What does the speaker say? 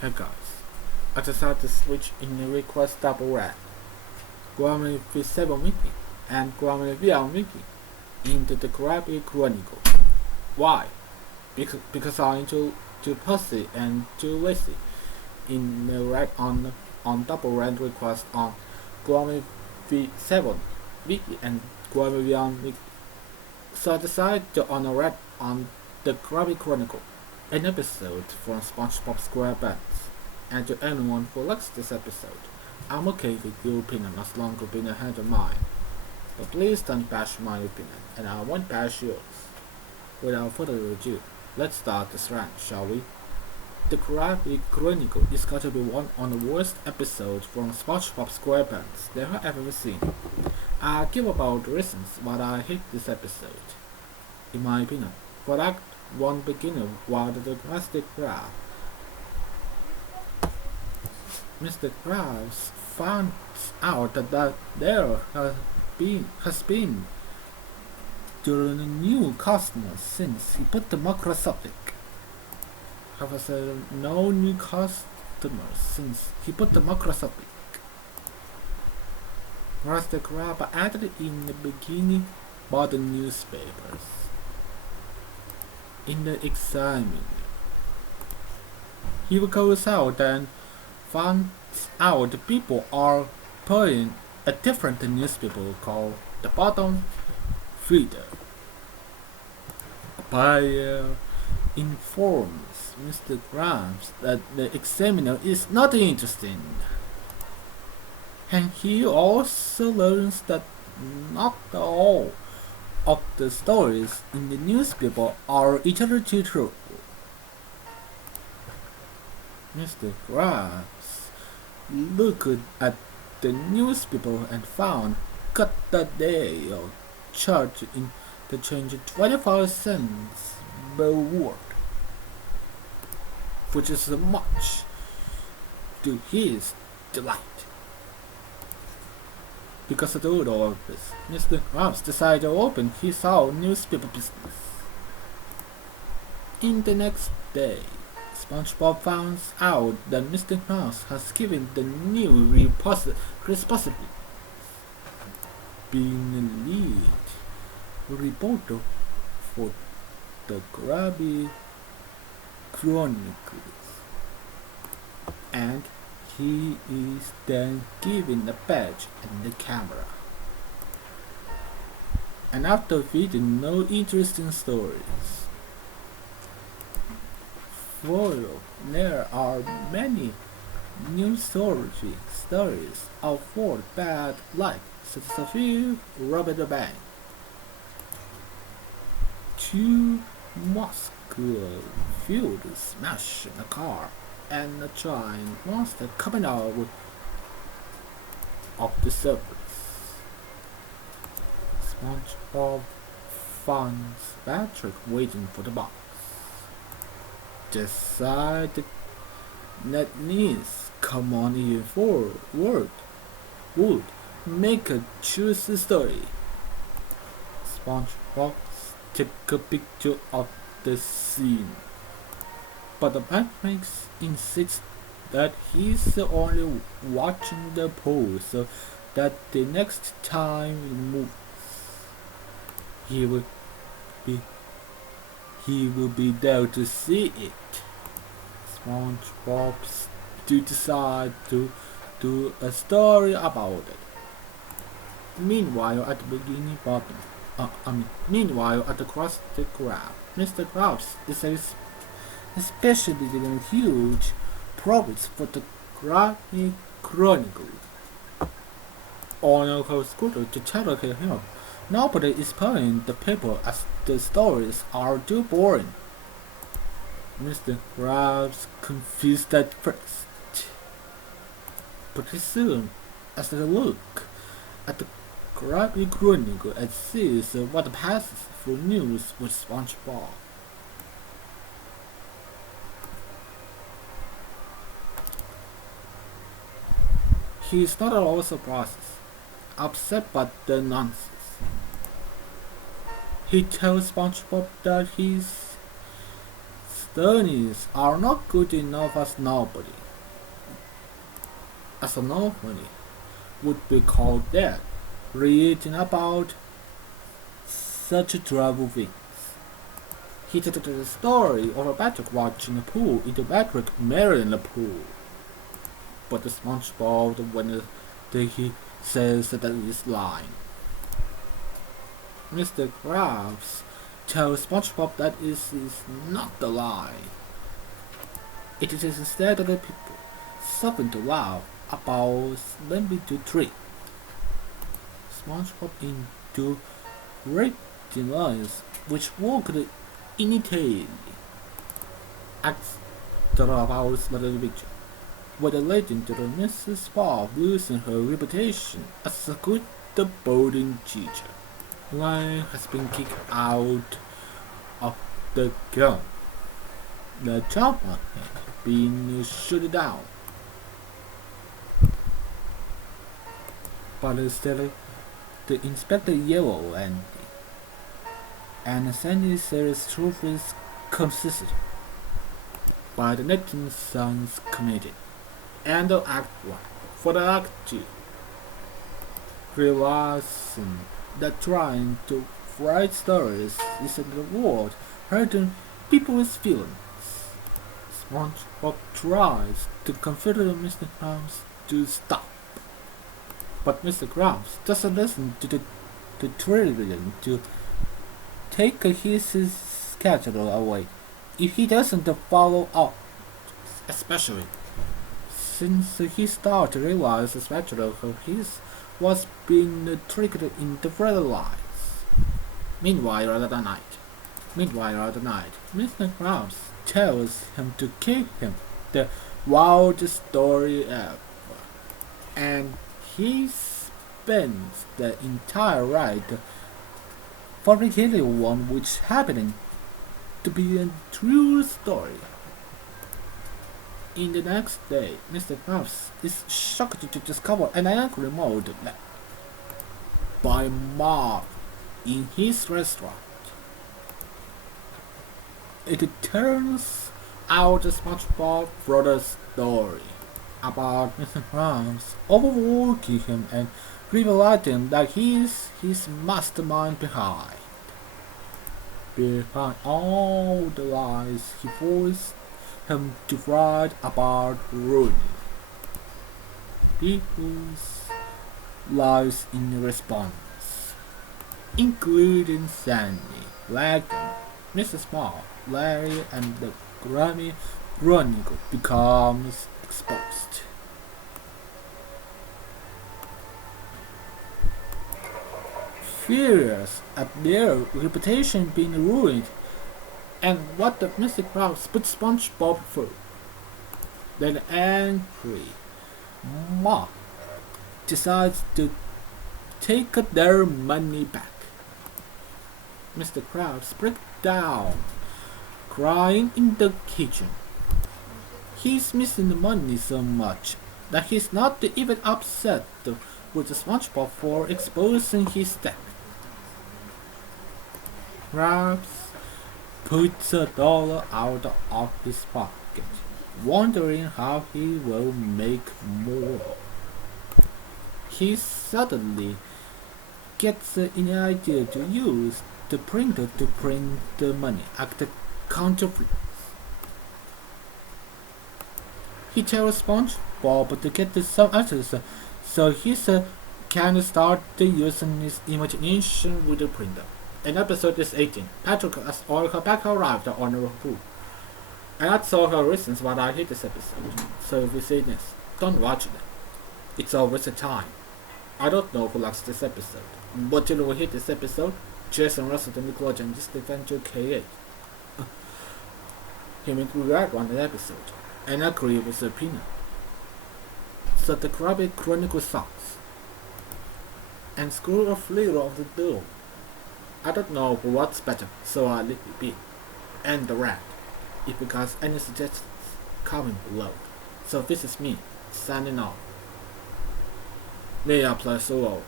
Hey guys, I decided to switch in the request double red, Grammy V7 Wiki and Grammy VR Wiki into the Krabby Chronicle. Why? Because I'm too pussy and too lazy in the red on double red request on Grammy V7 Wiki and Grammy VR Wiki. So I decided to honor red on the Krabby Chronicle, an episode from SpongeBob SquarePants. And to anyone who likes this episode, I'm okay with your opinion as long as opinion ahead of mine. But please don't bash my opinion, and I won't bash yours. Without further ado, let's start this rant, shall we? The Krabby Chronicle is going to be one of the worst episodes from SpongeBob SquarePants they have ever seen. I'll give about the reasons why I hate this episode. In my opinion, for Act 1 beginner while the plastic crab Mr. Krabs finds out that there has been during a new customer since he put the microscopic. Have no new customers since he put the microscopic. Mr. Krab added in the beginning by the newspapers. In the examining, he goes out and finds out people are putting a different newspaper called the Bottom Feeder. A buyer informs Mr. Krabs that the examiner is not interested, and he also learns that not all of the stories in the newspaper are eternally true. Mr. Krabs looked at the newspaper and found cut that they are charged in the change 25 cents per word, which is much to his delight. Because of all of this, Mr. Krabs decided to open his own newspaper business. In the next day, SpongeBob finds out that Mr. Krabs has given the new responsibility being the lead reporter for the Krabby Chronicles, and he is then given a badge and the camera. And after reading no interesting stories, there are many new stories of Ford bad luck, such as a few robbed the bank, two muscular feuds smashing a car, and a giant monster coming out of the surface. SpongeBob finds Patrick waiting for the box. Decided that needs come on even forward would make a juicy story. SpongeBob took a picture of the scene, but the Patrick insists that he's only watching the pose so that the next time he moves, he will be there to see it. SpongeBob decide to do a story about it. Meanwhile, at the beginning bottom, meanwhile at the Krusty Krab, Mr. Krabs is especially doing huge profits for the Krabby Chronicle. On her scooter to Cherokee Hill, nobody is paying the paper as the stories are too boring. Mr. Krabs confused at first, but soon, as they look at the Krabby Chronicle and sees what passes for news with SpongeBob. He is not at all surprised, upset by the nonsense. He tells SpongeBob that Stonies are not good enough as nobody. As a nobody would be called dead, reading about such trouble things. He told the story of a Patrick watching a pool in the Patrick marrying the pool. But the SpongeBob, when he says that is lying. Mr. Krabs tells SpongeBob that is not the lie. It is instead of the people something to laugh about maybe to treat. SpongeBob into great lines which worked immediately. After about the picture, where the legend of Mrs. Bob losing her reputation as a good boarding teacher. Ryan has been kicked out of the gun. The job on him being shut down. But instead, the Inspector Yellow and Sandy says truth is consistent by the Neptune Sons Committee and the Act 1 for the Act 2, realizing that trying to write stories isn't the world hurting people's feelings. SpongeBob tries to convince Mr. Krabs to stop, but Mr. Krabs doesn't listen to the trillion to take his schedule away if he doesn't follow up, especially since he started to realize the schedule of his was being tricked into further lies. Meanwhile at night, Mr. Krabs tells him to give him the wildest story ever, and he spends the entire ride fabricating one which happening to be a true story. In the next day, Mr. Krabs is shocked to discover an angry mold by Marv in his restaurant. It turns out the SpongeBob brother's story about Mr. Krabs overworking him and revealing that he is his mastermind behind all the lies he forced him to write about ruining people's lives in response, including Sandy, Lagan, Mrs. Bob, Larry, and the Krabby Kronicle becomes exposed. Furious at their reputation being ruined and what the Mr. Krabs put SpongeBob through, then angry Marv decides to take their money back. Mr. Krabs breaks down, crying in the kitchen. He's missing the money so much that he's not even upset with the SpongeBob for exposing his debt. Krabs puts $1 out of his pocket, wondering how he will make more. He suddenly gets an idea to use the printer to print the money at the counterfeit. He tells SpongeBob to get some answers so he can start using his imagination with the printer. And episode is 18. Patrick has all her back arrived on the pool. And that's all her reasons why I hate this episode. So if you see this, don't watch it. It's a waste of time. I don't know who likes this episode, but till we hit this episode, Jason Russell and Nickelodeon just defended K8. He made me react on the episode, and agree with the opinion. So the Krabby Kronicle sucks. And screw a flavor of the duo. I don't know what's better, so I leave it be. And the Rant. If you guys any suggestions, comment below. So this is me, signing off. May I play solo.